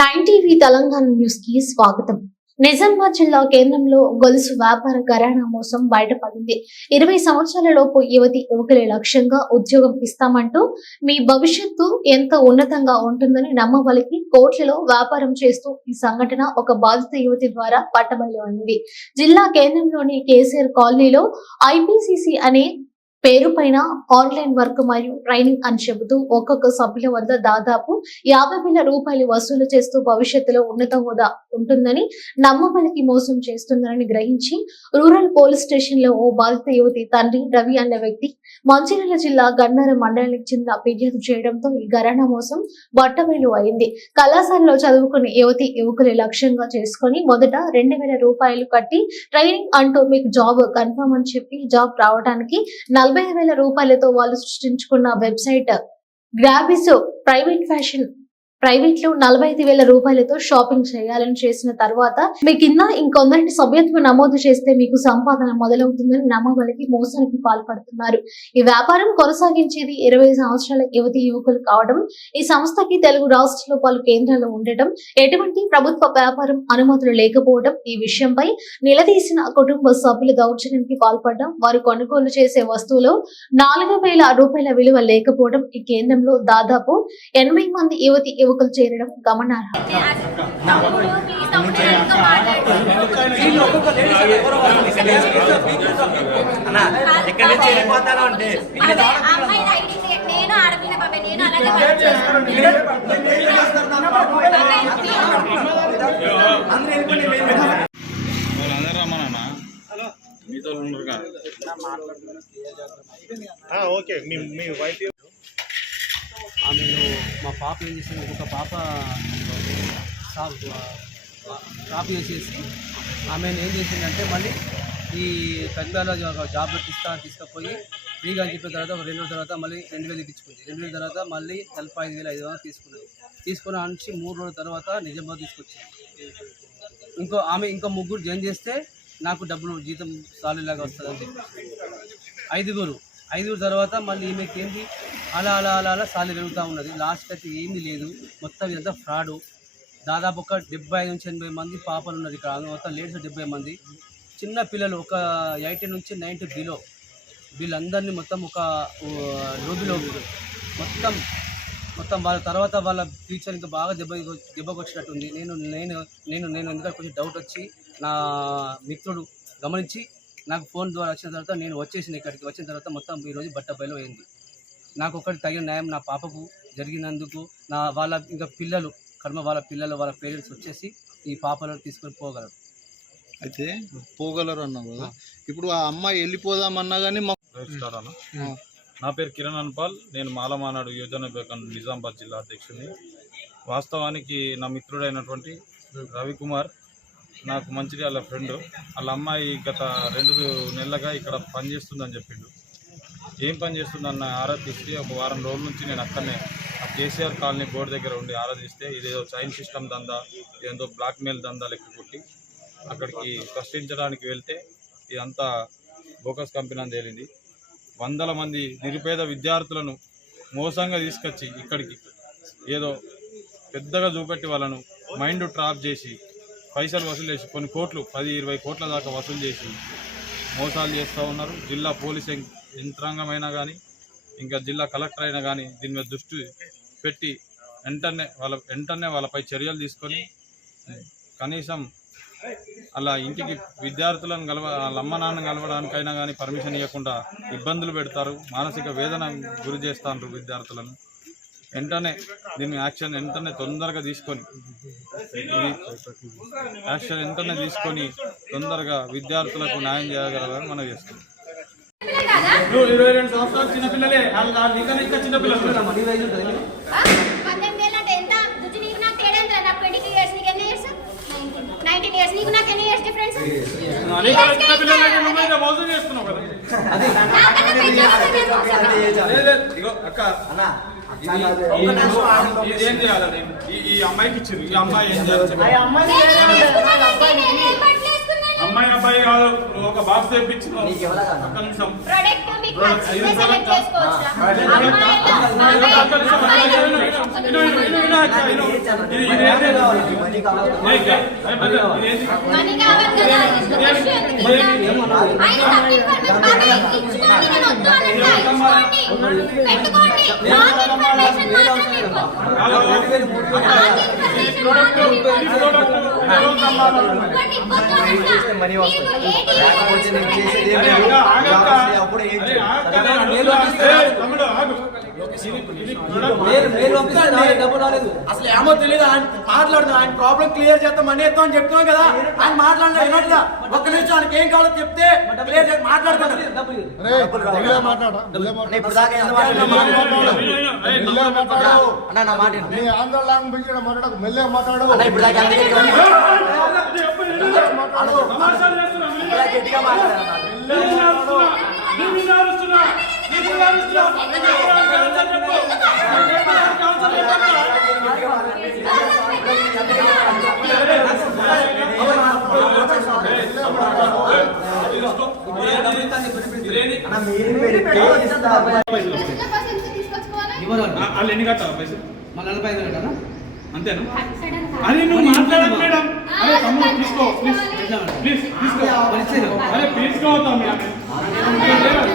9 Telangana news కి స్వాగతం. నిజామాబాద్ జిల్లా కేంద్రంలో గొలుసు వ్యాపార ఘరానా మోసం బయటపడింది. 20 సంవత్సరాలలోపు యువకుల లక్ష్యంగా ఉద్యోగం ఇస్తామంటూ మీ భవిష్యత్తు ఎంత ఉన్నతంగా ఉంటుందని నమ్మబలికి కోట్లలో వ్యాపారం చేస్తూ ఈ సంఘటన ఒక బాధిత యువతి ద్వారా పట్టబయలైంది. జిల్లా కేంద్రంలోని కేసీఆర్ కాలనీలో ఐపీసీసీ అనే పేరు పైన ఆన్లైన్ వర్క్ మరియు ట్రైనింగ్ అని చెబుతూ ఒక్కొక్క సభ్యుల వద్ద దాదాపు 50,000 రూపాయలు వసూలు చేస్తూ భవిష్యత్తులో ఉన్నత హోదా ఉంటుందని నమ్మబలికి మోసం చేస్తుందని గ్రహించి రూరల్ పోలీస్ స్టేషన్ లో ఓ బాధిత యువతి తండ్రి రవి అనే వ్యక్తి మంచిర్యాల జిల్లా గన్నర మండలానికి చెందిన ఫిర్యాదు చేయడంతో ఈ ఘరానా మోసం బట్టబయలు అయింది. కళాశాలలో చదువుకునే యువకుల లక్ష్యంగా చేసుకుని మొదట 2,000 రూపాయలు కట్టి ట్రైనింగ్ అంటూ మీకు జాబ్ కన్ఫర్మ్ అని చెప్పి జాబ్ రావడానికి 40,000 రూపాయలతో వాళ్ళు సృష్టించుకున్న వెబ్సైట్ గ్రాబిస్ ప్రైవేట్ లో 45,000 రూపాయలతో షాపింగ్ చేయాలని చేసిన తర్వాత మీ కింద ఇంకొందరిని సభ్యత్వం నమోదు చేస్తే మీకు సంపాదన మొదలవుతుందని నమ్మబలికి మోసానికి పాల్పడుతున్నారు. ఈ వ్యాపారం కొనసాగించేది 20 సంవత్సరాల యువకులు కావడం, ఈ సంస్థకి తెలుగు రాష్ట్రాల్లో పలు కేంద్రాలు ఉండటం, ఎటువంటి ప్రభుత్వ వ్యాపారం అనుమతులు లేకపోవడం, ఈ విషయంపై నిలదీసిన కుటుంబ సభ్యులు దౌర్జన్యానికి పాల్పడడం, వారు కొనుగోలు చేసే వస్తువులో 4,000 రూపాయల విలువ లేకపోవడం, ఈ కేంద్రంలో దాదాపు 80 మంది యువకులు చేరడం గమనార్హం. ఆమెను మా పాప ఏం చేసింది, ఒక పాప షాప్ చేసేసి ఆమెను ఏం చేసిందంటే మళ్ళీ ఈ పెద్దల జాబ్ తీసుకుపోయి ఫ్రీగా అని చెప్పిన తర్వాత 2 రోజుల తర్వాత మళ్ళీ 2,000 ఇచ్చుకుంది. 2 రోజుల తర్వాత మళ్ళీ 45,500 తీసుకుని నుంచి 3 రోజుల తర్వాత నిజామాబాద్ తీసుకొచ్చింది. ఇంకో ముగ్గురు జాయిన్ చేస్తే నాకు డబ్బులు జీతం సాలీలాగా వస్తుందని చెప్పి ఐదుగురు తర్వాత మళ్ళీ ఈమెకి ఏంటి అలా సాలి పెరుగుతూ ఉన్నది. లాస్ట్ అయితే ఏమీ లేదు, మొత్తం ఇదంతా ఫ్రాడు. దాదాపు ఒక 75 నుంచి 80 మంది పాపలు ఉన్నారు ఇక్కడ, మొత్తం లేడీస్ 70 మంది, చిన్న పిల్లలు ఒక 18 నుంచి 90 బిలో, వీళ్ళందరినీ మొత్తం ఒక రోజులో మొత్తం వాళ్ళ తర్వాత వాళ్ళ ఫ్యూచర్ ఇంకా బాగా దెబ్బకు వచ్చినట్టుంది. నేను ఎందుకంటే కొంచెం డౌట్ వచ్చి నా మిత్రుడు గమనించి నాకు ఫోన్ ద్వారా వచ్చిన తర్వాత నేను ఇక్కడికి వచ్చిన తర్వాత మొత్తం ఈరోజు బట్టబయలు అయింది. నాకు ఒకటి తగిన న్యాయం నా పాపకు జరిగినందుకు వాళ్ళ ఇంకా పిల్లలు వాళ్ళ పేరెంట్స్ వచ్చేసి ఈ పాపలను తీసుకొని పోగలరు. అయితే పోగలరు అన్నావు కదా, ఇప్పుడు ఆ అమ్మాయి వెళ్ళిపోదామన్నా కానీ నా పేరు కిరణ్ అన్పాల్, నేను మాలమానాడు యోజన విభాగం నిజామాబాద్ జిల్లా అధ్యక్షుడిని. వాస్తవానికి నా మిత్రుడైనటువంటి రవికుమార్ నాకు మంచిర్యాల ఫ్రెండ్, వాళ్ళ అమ్మాయి గత 2 నెలలుగా ఇక్కడ పనిచేస్తుందని చెప్పిండు. ఏం పని చేస్తుందన్న ఆరాధిస్తే ఒక వారం రోజుల నుంచి నేను అక్కడనే ఆ కేసీఆర్ కాలనీ బోర్డు దగ్గర ఉండి ఆరాధిస్తే ఇదేదో చైన్ సిస్టమ్ దందా, ఇదేదో బ్లాక్మెయిల్ దందా లెక్క కొట్టి అక్కడికి ప్రశ్నించడానికి వెళ్తే ఇదంతా బోకస్ కంపెనీ అని తేలింది. 100 మంది నిరుపేద విద్యార్థులను మోసంగా తీసుకొచ్చి ఇక్కడికి ఏదో పెద్దగా చూపెట్టి వాళ్ళను మైండ్ ట్రాప్ చేసి పైసలు వసూలు చేసి కొన్ని కోట్లు 10-20 కోట్ల దాకా వసూలు చేసి మోసాలు చేస్తూ ఉన్నారు. జిల్లా పోలీస్ యంత్రాంగమైనా కానీ ఇంకా జిల్లా కలెక్టర్ అయినా కానీ దీని మీద దృష్టి పెట్టి వెంటనే వాళ్ళపై చర్యలు తీసుకొని కనీసం అలా ఇంటికి విద్యార్థులను వాళ్ళ అమ్మ నాన్న కలవడానికైనా కానీ పర్మిషన్ ఇవ్వకుండా ఇబ్బందులు పెడతారు, మానసిక వేదన గురి చేస్తారు విద్యార్థులను. వెంటనే దీన్ని వెంటనే తొందరగా తీసుకొని తొందరగా విద్యార్థులకు న్యాయం చేయగలరని మనం చేస్తున్నాం. 22 సంవత్సరాలు చిన్నపిల్లలే, చిన్నపిల్లలు మోసం చేస్తున్నావు కదా అక్క. ఏం చేయాలని ఈ అమ్మాయికి ఇచ్చింది, ఈ అమ్మాయి ఏం చేయాలి? అమ్మాయి అబ్బాయి కాదు నువ్వు ఒక బాక్స్ తెప్పించినావు ఒక్క నిమిషం ప్రొడక్ట్ మీకు నచ్చితే ఐదు సెలెక్ట్ చేసుకోవచ్చా? ఐదు అమ్మాయిలా, ఒక్క నిమిషం, అబ్బాయిలా? మనీ కావాలి కదా, ఇంత ఖుషి ఎందుకు ఇవ్వాలి? ఆయన తప్పు ఇన్ఫర్మేషన్ ఇచ్చుకోండి, నేను వద్దు అనట్లా, ఇచ్చుకోండి, పెట్టుకోండి. రాంగ్ ఇన్ఫర్మేషన్ మాత్రం ఇవ్వద్దు. రాంగ్ ఇన్ఫర్మేషన్ మాత్రం ఇవ్వద్దు. ఇవ్వండి, ఇవ్వద్దు అనట్లా. మీకు ఏది అసలు ఏమో తెలియదు ఆయన మాట్లాడుతున్నా ఆయన ప్రాబ్లం క్లియర్ చేస్తాం మనీ ఎత్తాం అని చెప్తున్నాం కదా ఆయన మాట్లాడినా వినట్లా ఒక్క నిమిషం ఆయనకి ఏం కావాలో చెప్తే క్లియర్ చేసి మాట్లాడుతున్నాం అన్న నా మాట విను. అన్న ఇప్పుడు దాకా గట్టిగా మాట్లాడారు వాళ్ళు ఎన్ని కట్టాలి పైసలు 45 కట్టాలా అంతేనా అరే నువ్వు మాట్లాడదు మేడం అరే తమ్ముడు తీసుకో ప్లీజ్ ప్లీజ్ తీసుకో అరే ప్లీజ్ అవుతాం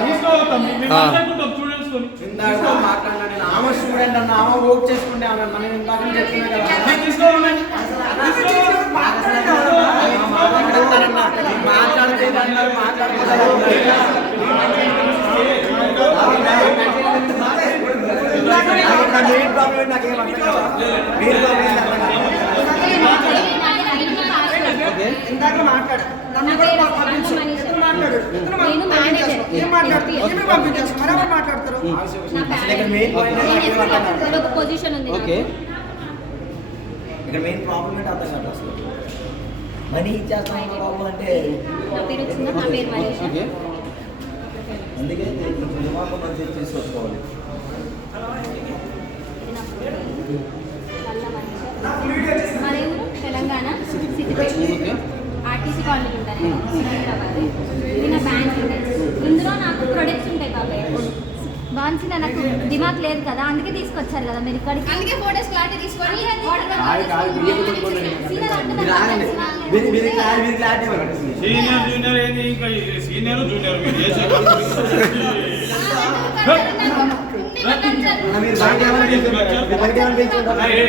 తీసుకోవుతాం మేము మాట్లాడుకుంటాం చూడేసుకొని మాట్లాడినా నేను ఆమె స్టూడెంట్ అన్న ఆమె వర్క్ చేసుకుంటే ఆమె మనం ఇందాక చెప్తున్నా కదా తీసుకోవాలి మాట్లాడితే ఇందాక మాట్లాడు నేను మేనేజర్ మాట్లాడతారు ఒక పొజిషన్ ఉంది ఓకే ఇక్కడ మెయిన్ ప్రాబ్లం ఏంటి అర్థం కాదు అసలు మనీ ఇచ్చేస్తాం ప్రాబ్లం అంటే నా పేరు వచ్చిందా నా పేరు మహేష్ అందుకే దిమాగం మంచి తీసుకొచ్చుకోవాలి మరి తెలంగాణ సిద్దిపేట ఆర్టీసీ కాలనీ ఉంటాను సికింద్రాబాద్ ఇది నా బ్యాంక్ ఇందులో నాకు ప్రొడక్ట్స్ ఉంటాయి బాబాయ్ బాన్సీలో నాకు దిమాగ్ లేదు కదా అందుకే తీసుకొచ్చారు కదా మీరు ఇక్కడికి అందుకే ఫోటోస్ క్లారిటీ తీసుకొని సీనియర్ జూనియర్ ఏంది ఇంకా సీనియర్ జూనియర్ మీరు చేసే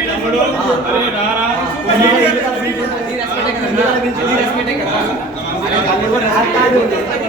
తమ్ముడు అరే రారా అరే